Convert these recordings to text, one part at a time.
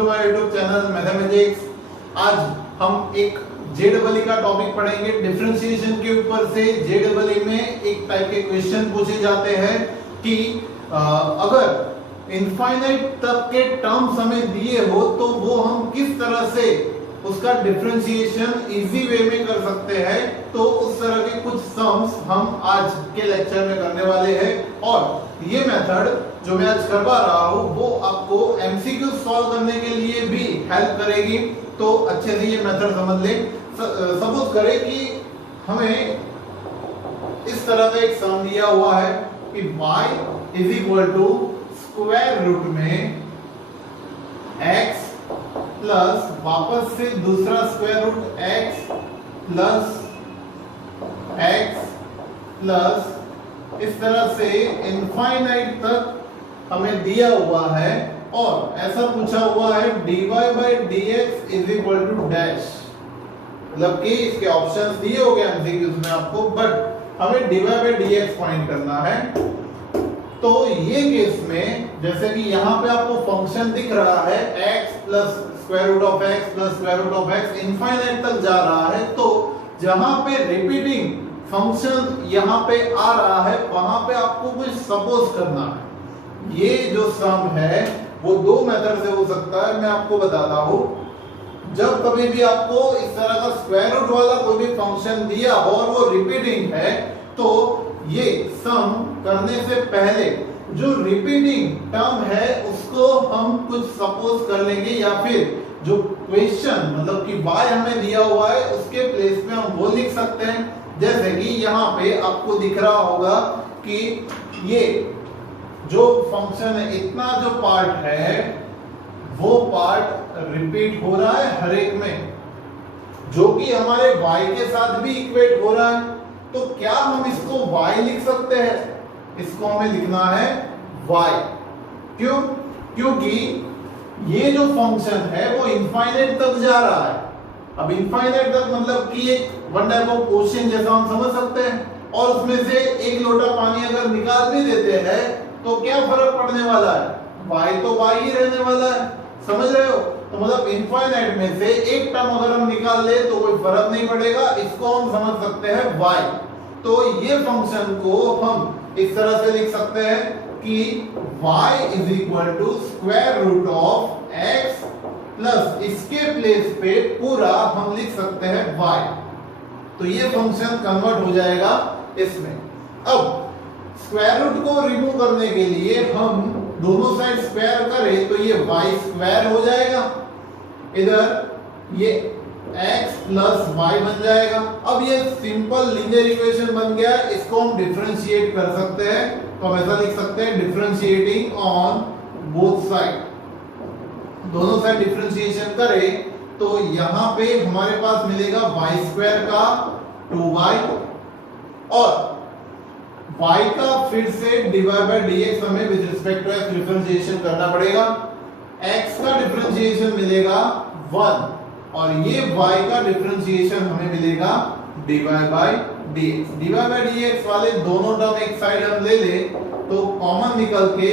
To my YouTube channel mathematics. आज हम एक जेडबलई का टॉपिक पढ़ेंगे। डिफरेंशिएशन के ऊपर से जेडबलई में एक टाइप के क्वेश्चन पूछे जाते हैं कि अगर इनफाइनाइट तक के टर्म्स हमें दिए हो तो वो हम किस तरह से उसका डिफरेंशिएशन इजी वे में कर सकते हैं। तो उस तरह के कुछ सम्स हम आज के लेक्चर में करने वाले हैं और ये मेथड जो मैं आज करवा रहा हूँ वो आपको एमसीक्यू सॉल्व करने के लिए भी हेल्प करेगी। तो अच्छे से ये मेथड समझ लें। सपोज करें कि हमें इस तरह का एक सम दिया हुआ है कि y is equal to square root में x प्लस वापस से दूसरा square root x plus x plus इस तरह से इनफाइनाइट तक हमें दिया हुआ है और ऐसा पूछा हुआ है dy by dx is equal to dash. मतलब कि इसके ऑप्शंस दिए हो गए एमसीक्यूज में आपको, बट हमें dy by dx फाइंड करना है। तो ये केस में जैसे कि यहाँ पे आपको फंक्शन दिख रहा है x plus square root of x plus square root of x infinite तक जा रहा है। तो जहां पे रिपीटिंग फंक्शन यहाँ पे आ रहा है वहां पे आपको कुछ सपोज करना है। ये जो सम है वो दो मेथड से हो सकता है, मैं आपको बताता हूं। जब कभी भी आपको इस तरह का स्क्वायर रूट वाला कोई भी फंक्शन दिया हो और वो रिपीटिंग है तो ये सम करने से पहले जो रिपीटिंग टर्म है उसको हम कुछ सपोज कर लेंगे या फिर जो क्वेश्चन मतलब कि y हमें दिया हुआ है उसके प्लेस पे हम वो लिख सकते हैं। जैसे कि यहाँ पे आपको दिख रहा होगा कि ये जो फंक्शन है इतना जो पार्ट है वो पार्ट रिपीट हो रहा है हर एक में, जो कि हमारे y के साथ भी इक्वेट हो रहा है। तो क्या हम इसको y लिख सकते हैं? इसको हमें लिखना है y। क्यों? क्योंकि ये जो फंक्शन है वो इनफाइनाइट तक जा रहा है। अब इनफाइनाइट तक मतलब कि एक वन टाइप ऑफ क्वेश्चन जैसा हम समझ सकते हैं और उसमें से एक लोटा पानी अगर निकाल भी देते हैं तो क्या फर्क पड़ने वाला है? y तो y ही रहने वाला है, समझ रहे हो? तो मतलब इनफाइनाइट में से एक टर्म अगर हम निकाल ले तो कोई फर्क नहीं पड़ेगा, इसको हम समझ सकते हैं y। तो ये फंक्शन को हम इस तरह से लिख सकते हैं कि y is equal to square root of x plus इसके प्लेस पे पूरा हम लिख सकते हैं y। तो ये फंक्शन कन्वर्ट हो जाएगा इसमें। अब स्क्वायर रूट को रिमूव करने के लिए हम दोनों साइड स्क्वायर करें तो ये y स्क्वायर हो जाएगा, इधर ये x प्लस y बन जाएगा। अब ये सिंपल लीनियर इक्वेशन बन गया, इसको हम डिफरेंशिएट कर सकते हैं। तो हम ऐसा लिख सकते हैं डिफरेंशिएटिंग ऑन बोथ साइड। दोनों साइड डिफरेंशिएशन करें तो यहाँ पे हमारे पास मिलेगा y स्क्वायर का 2y और y का फिर से dy by dx हमें with respect to x differentiation करना पड़ेगा। x का डिफरेंशिएशन मिलेगा 1 और ये y का डिफरेंशिएशन हमें मिलेगा dy by dx। dy by dx वाले दोनों टर्म एक साइड हम ले ले तो कॉमन निकल के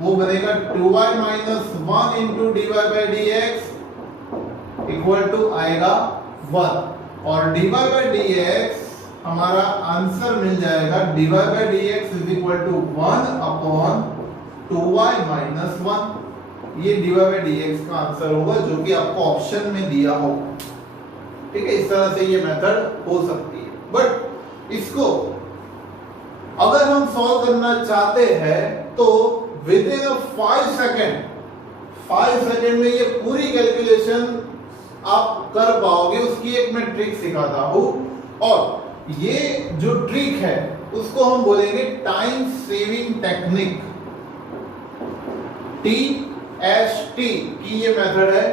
वो बनेगा 2y minus 1 into dy by dx equal to आएगा 1 और dy by dx हमारा आंसर मिल जाएगा dy by dx is equal to 1 upon 2y minus 1। ये dy by dx का आंसर होगा जो कि आपको ऑप्शन में दिया होगा। ठीक है, इस तरह से ये मेथड हो सकती है। बट इसको अगर हम सॉल्व करना चाहते हैं तो विद इन 5 सेकेंड में ये पूरी कैलकुलेशन आप कर पाओगे। उसकी एक मैं ट्रिक सिखाता हूं और ये जो ट्रिक है उसको हम बोलेंगे टाइम सेविंग टेक्निक, TST की ये मेथड है।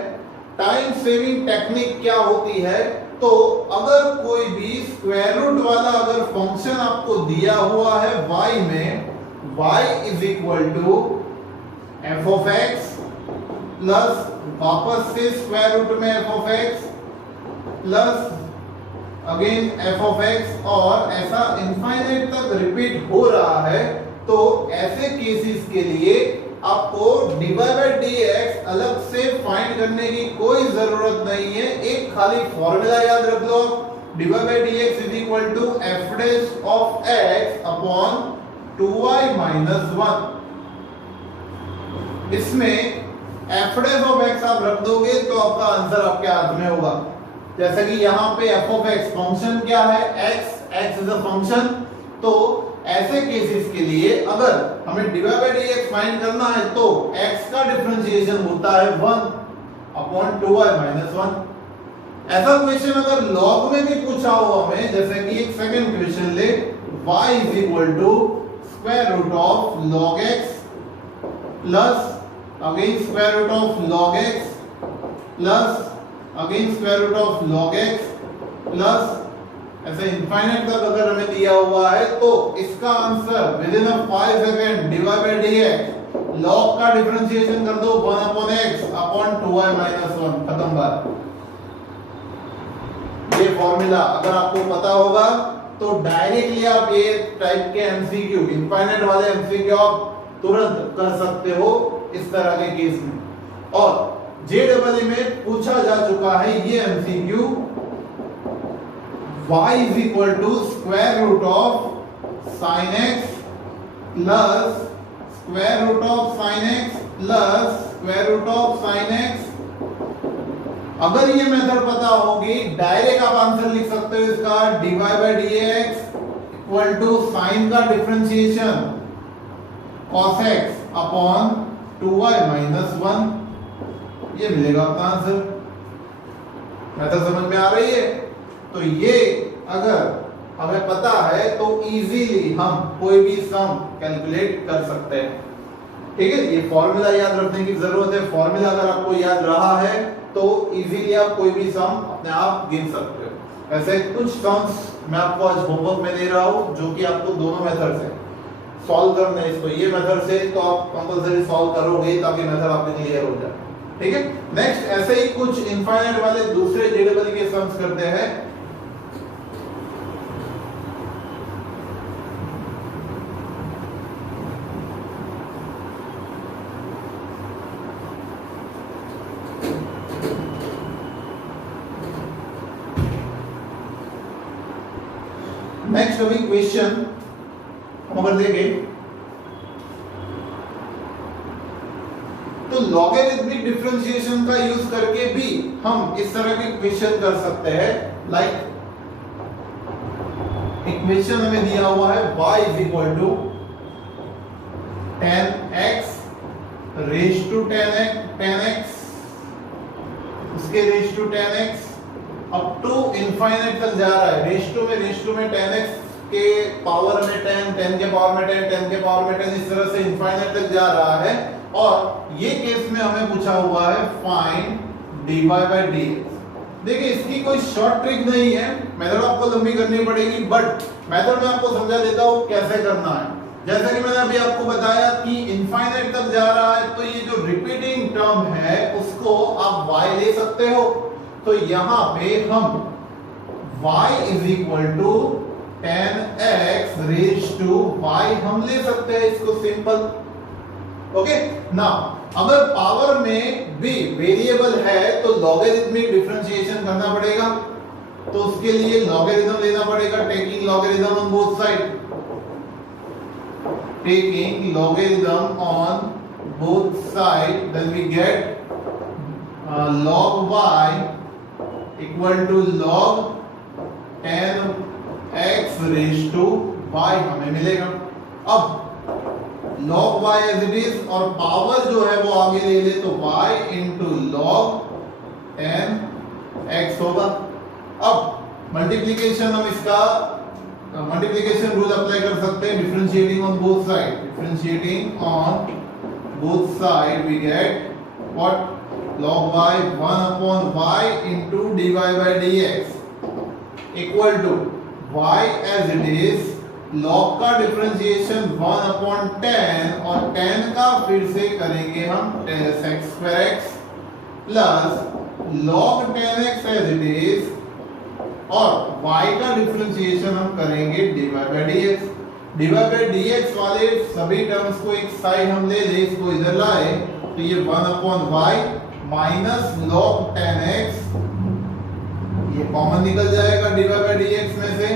टाइम सेविंग टेक्निक क्या होती है? तो अगर कोई भी स्क्वायर रूट वाला अगर फंक्शन आपको दिया हुआ है y में, y is equal to f of x plus वापस से स्क्वायर रूट में f of x plus again f of x और ऐसा इनफाइनाइट तक रिपीट हो रहा है। तो ऐसे केसेस के लिए आपको dy by dx अलग से फाइंड करने की कोई जरूरत नहीं है, एक खाली फॉर्मूला याद रख लो, dy by dx is equal to f dash of x upon 2y minus 1। इसमें f dash of x आप रख दोगे तो आपका आंसर आपके हाथ में होगा। जैसे कि यहाँ पे f of x फंक्शन क्या है, x इज अ फंक्शन, तो ऐसे केसेस के लिए अगर हमें dy by dx फाइंड करना है तो x का डिफरेंशिएशन होता है 1 अपॉन 2y माइनस 1। ऐसा क्वेश्चन अगर लॉग में भी पूछा हो हमें, जैसे कि एक सेकंड क्वेश्चन ले, y is equal to square root of log x plus again square root of log x plus again square root of log x plus ऐसे इनफाइनाइट तक अगर हमें दिया हुआ है तो इसका answer within 5 second dy by dx log का डिफरेंशिएशन कर दो 1 upon x upon 2y minus 1, खत्म बात। ये फॉर्मूला अगर आपको पता होगा तो डायरेक्टली आप ये टाइप के एमसीक्यू, इनफाइनाइट वाले एमसीक्यू आप तुरंत कर सकते हो इस तरह के केस में। और जेडबलई में पूछा जा चुका है ये MCQ, y is equal to square root of sin x plus square root of sin x plus square root of sin x। अगर ये मेथड पता होगी डायरेक्ट आप आंसर लिख सकते हो इसका dy by dx equal to sin का differentiation cos x upon 2y minus 1, ये मिलेगा आपका आंसर। मेथड समझ में आ रही है? तो ये अगर हमें पता है तो इजीली हम कोई भी सम कैलकुलेट कर सकते हैं। ठीक है, ये फॉर्मूला याद रखने की जरूरत है। फॉर्मूला अगर आपको याद रहा है तो इजीली आप कोई भी सम अपने आप गिन सकते हो। वैसे कुछ सम्स मैं आपको आज होमवर्क में दे रहा हूं जो कि आपको दोनों मेथड से सॉल्व करना है। इसको ये मेथड से तो आप कंपलसरी सॉल्व करोगे ताकि मेथड आपके क्लियर हो जाए। ठीक है, नेक्स्ट ऐसे ही कुछ इनफाइनाइट वाले दूसरे जेडबलई के सम्स करते हैं। नेक्स्ट अभी क्वेश्चन हम अगर देखें तो लॉगरिथमिक डिफरेंशिएशन का यूज करके भी हम इस तरह के क्वेश्चन कर सकते हैं। लाइक इक्वेशन हमें दिया हुआ है y is equal to 10x raise to 10x उसके raise to 10x up to infinite तक जा रहा है। रेज टू में 10x के पावर में 10 के पावर में 10 के पावर में 10 इस तरह से इनफाइनाइट तक जा रहा है। और ये केस में हमें पूछा हुआ है फाइंड dy by dx। देखिए इसकी कोई शॉर्ट ट्रिक नहीं है, मेथड आपको लंबी करनी पड़ेगी, बट मेथड में आपको समझा देता हूं कैसे करना है। जैसा कि मैंने अभी आपको बताया कि इनफाइनाइट तक जा रहा है तो ये जो रिपीटिंग टर्म है उसको आप y ले सकते हो। तो यहां पे हम y is equal to 10x raise to y हम ले सकते हैं इसको सिंपल। ओके ना, अगर पावर में भी वेरिएबल है तो लॉगरिथमिक डिफरेंशिएशन करना पड़ेगा, तो उसके लिए लॉगरिथम लेना पड़ेगा, taking logarithm on both side, taking logarithm on both side, then we get log y equal to log 10x raise to y हमें मिलेगा। अब log y as it is और पावर जो है वो आगे ले ले तो y इंटू log 10x होगा। अब मल्टीप्लीकेशन हम इसका मल्टीप्लीकेशन रूल अप्लाई कर सकते हैं, differentiating on both side, differentiating on both side we get what log y 1 upon y into dy by dx equal to y as it is log का differentiation 1 upon 10 और 10 का फिर से करेंगे हम 10x square x plus log 10x as it is और y का differentiation हम करेंगे dy by dx। Divide by dx वाले सभी टर्म्स को एक साइड हम ले ले, इसको इधर लाए तो ये 1/y माइनस log 10x, ये कॉमन निकल जाएगा डिवाइड बाय dx में से,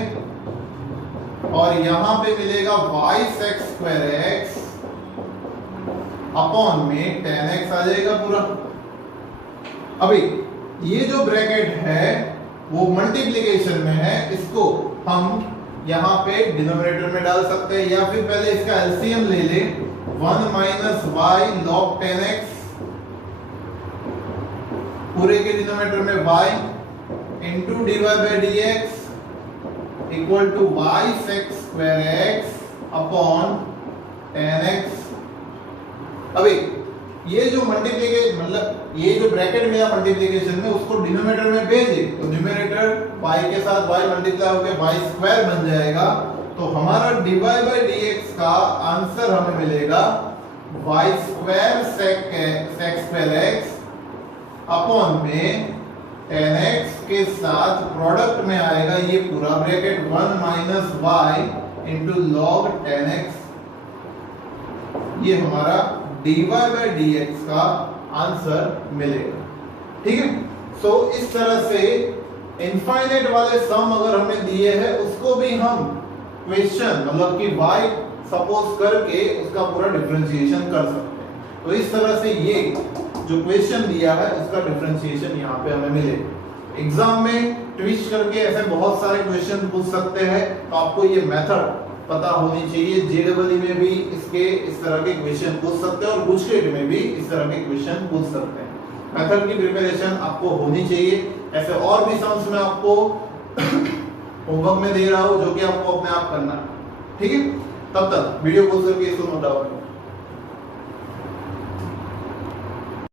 और यहां पे मिलेगा y sec square x upon में 10x आ जाएगा पूरा। अभी ये जो ब्रैकेट है वो मल्टीप्लिकेशन में है, इसको हम यहां पे डिनोमिनेटर में डाल सकते हैं, या फिर पहले इसका एलसीएम ले ले 1 माइनस y log 10x, पूरे के डिनोमिनेटर में y into divide by dx equal to y sec square x upon 10x। अभी ये जो मल्टीप्लिकेशन मतलब ये जो ब्रैकेट मिला मल्टीप्लिकेशन में, उसको डिनोमिनेटर में भेजे तो न्यूमरेटर y के साथ y मल्टीप्लाई होकर y स्क्वायर बन जाएगा। तो हमारा dy बाय dx का आंसर हमें मिलेगा y square sec square x upon में 10x के साथ प्रोडक्ट में आएगा ये पूरा bracket 1 minus y into log 10x। ये हमारा dy बाय dx का आंसर मिलेगा। ठीक है, सो इस तरह से इनफाइनाइट वाले सम अगर हमें दिए हैं उसको भी हम क्वेश्चन मतलब कि y सपोज करके उसका पूरा डिफरेंशिएशन कर सकते हैं। तो इस तरह से ये जो क्वेश्चन दिया है उसका डिफरेंशिएशन यहाँ पे हमें मिले। एग्जाम में ट्विस्ट करके ऐसे बहुत सारे क्वेश्चन पूछ सकते हैं, तो आपको ये मेथड पता होनी चाहिए। जेडबलई में भी इसके इस तरह के क्वेश्चन पूछ सकते हैं और गुजकेट में भी इस तरह के क्वेश्चन पूछ सकते हैं। मेथड की प्रिपरेशन आपको होनी चाहिए। ऐसे और भी सम्स मैं आपको होमवर्क में दे रहा हूं जो कि आपको अपने आप करना है। ठीक है, तब तक वीडियो पॉज करके इसको नोट डाउन करो।